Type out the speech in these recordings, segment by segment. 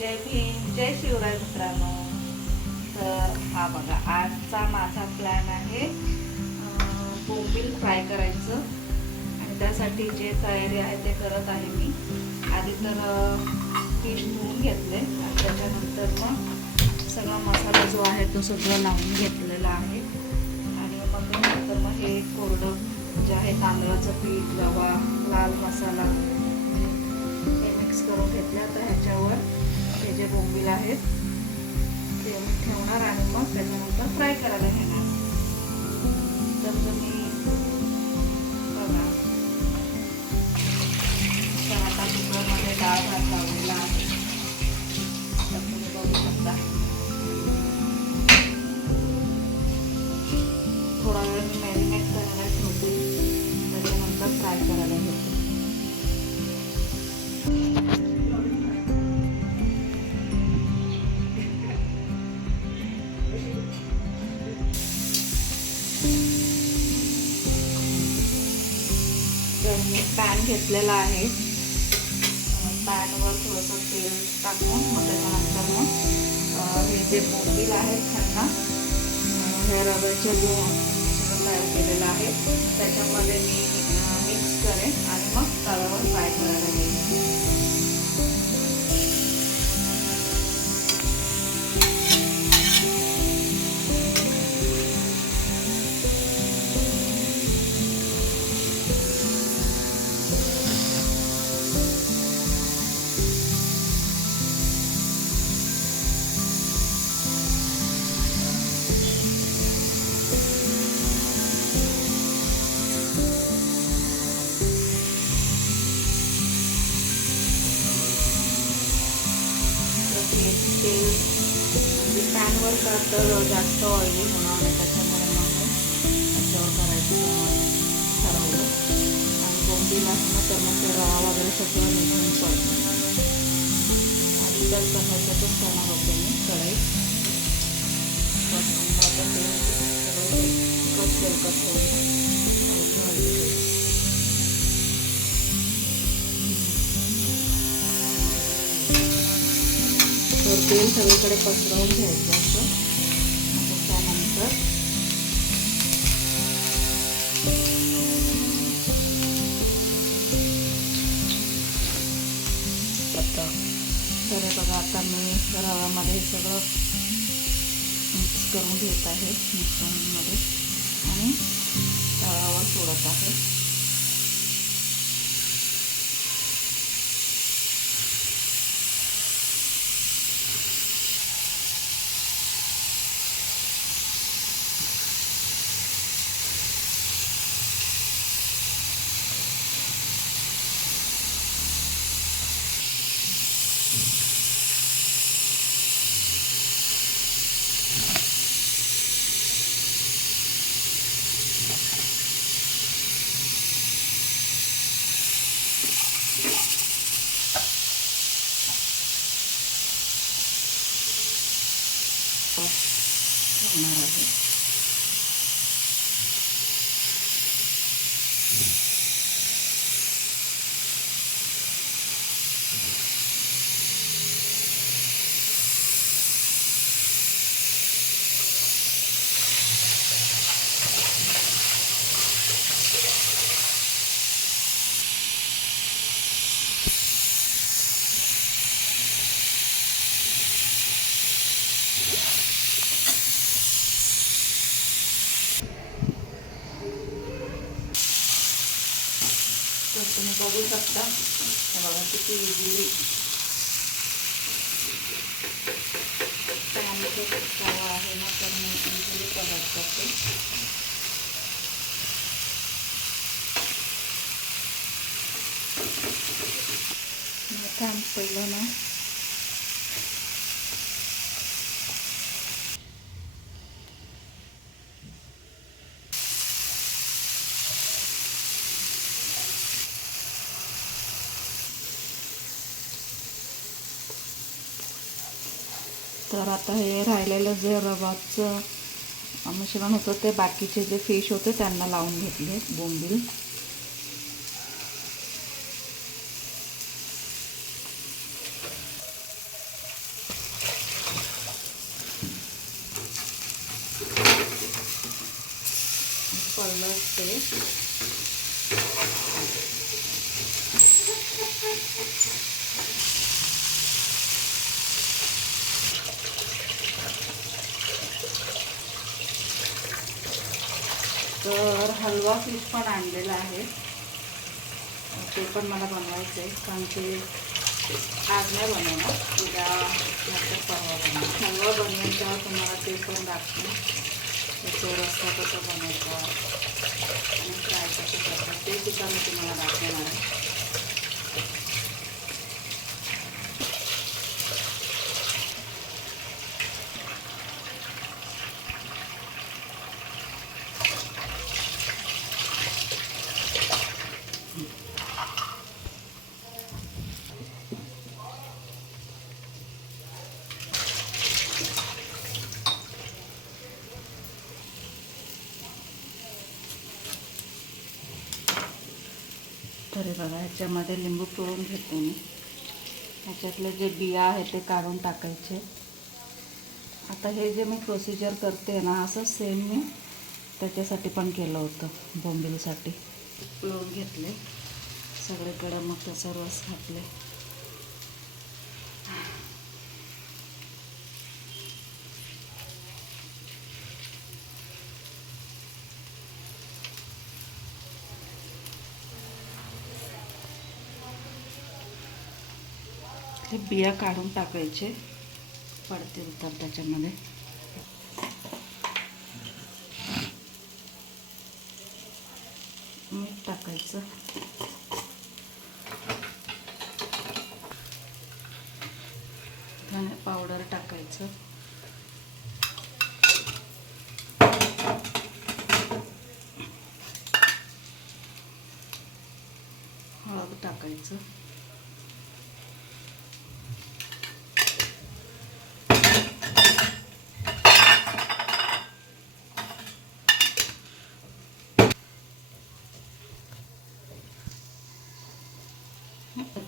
जय भीम, जय शिवराय मित्रांनो. तर हा बघा, आजचा माझा प्लॅन आहे बोंबील फ्राय करायचं. आणि त्यासाठी जे तयारी आहे ते करत आहे मी. आधी तर फिश धुवून घेतले आणि त्याच्यानंतर मग सगळा मसाला जो आहे तो सगळं लावून घेतलेला आहे. आणि मग नंतर मग हे कोरडं जे आहे तांदळाचं पीठ, रवा, लाल मसाला हे मिक्स करून घेतले. आता ह्याच्यावर हे जे बोंबील आहेत ते ठेवणार आणि मग त्याच्यानंतर फ्राय करायला घेणार. तर तुम्ही बघा, आता कुकरमध्ये डाळ भात लावलेला आहे. तर तुम्ही बघू शकता. थोडा वेळ मी मॅरिनेट करायला ठेवते, त्याच्यानंतर फ्राय करायला घेते. तर मी पॅन घेतलेला आहे. पॅनवर थोडंसं तेल टाकून मग त्याच्यानंतर मग हे जे बोंबील आहेत त्यांना हे रव्याचं जो मिश्रण तयार केलेलं आहे त्याच्यामध्ये मी मिक्स करेन आणि मग तव्यावर फ्राय करायला घेईन. तेल म्हणजे पॅनवर तर जास्त ऑइली होणार नाही, त्याच्यामुळे मग त्याच्यावर करायचं ठरवलं. आणि बोंबील आहे ना, तर मग ते रवा वगैरे सगळं निघून पडतं. आणि तर ह्याच्यातच करणार होते मी कढईत. पण आता ते सगळं तेलकट होईल. तर तेल सगळीकडे पसरवून घ्यायचं असं. त्यानंतर तर हे बघा, आता मी रव्यामध्ये हे सगळं मिक्स करून घेत आहे मिश्रणमध्ये आणि तव्यावर सोडत आहे. होणार आहे. तर तुम्ही बघू शकता, बघा किती इझिली पॅनचं तवा आहे ना, तर मी इझिली कव्हर करते. पहिलं ना तर आता हे राहिलेलं जे रवाचं मिश्रण होतं ते बाकीचे जे फिश होते त्यांना लावून घेतले बोंबील. तर हलवा फिश पण आणलेला आहे, ते पण मला बनवायचं आहे. कारण ते आज नाही बनवणार, उद्या नंतर परवा बनवणार. हलवा बनवायचा तुम्हाला ते पण दाखवून, त्याचा रस्सा कसा बनवायचा आणि फ्राय कसं करतात ते सुद्धा मी तुम्हाला दाखवणार आहे. तरी बघा, ह्याच्यामध्ये लिंबू पिळून घेते मी. ह्याच्यातले जे बिया आहे ते काढून टाकायचे. आता हे जे मी प्रोसिजर करते ना, असं सेम मी त्याच्यासाठी पण केलं होतं, बोंबिलसाठी. पिळून घेतले सगळीकडे, मग त्याचा रस घातले. ते बिया काढून टाकायचे, पडतील तर त्याच्यामध्ये. मीठ टाकायचं, धने पावडर टाकायचं, हळद टाकायचं,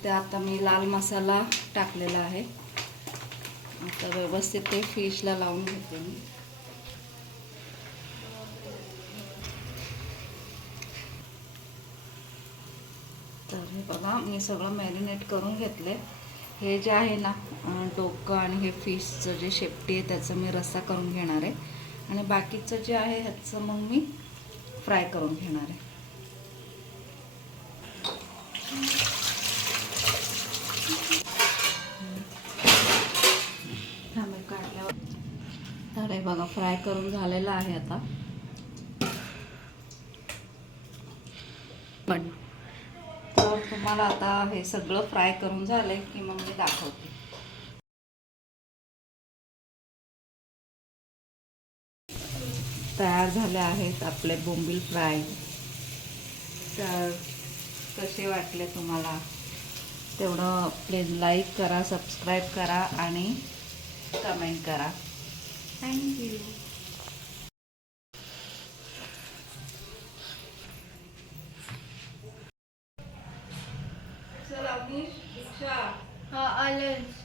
ते आता मी लाल मसाला टाकलेला आहे. आता व्यवस्थित ते फिशला लावून घेते मी. तर हे बघा, मी सगळं मॅरिनेट करून घेतले. हे जे आहे ना, डोकं आणि हे फिशचं जे शेपटी आहे त्याचा मी रस्सा करून घेणार आहे, आणि बाकीचं जे आहे ह्याचं मग मी फ्राय करून घेणार आहे. काढल्यावर तर हे बघा, फ्राय करून झालेलं आहे. आता पण तर तुम्हाला आता हे सगळं फ्राय करून झालंय की मग मी दाखवते. तयार झाले आहेत आपले बोंबील फ्राय. तर कसे वाटले तुम्हाला? तेवढं प्लीज लाईक करा, सबस्क्राईब करा आणि कमेंट करा. थँक्यू. चल अवनीश, दीक्षा. हाँ आलस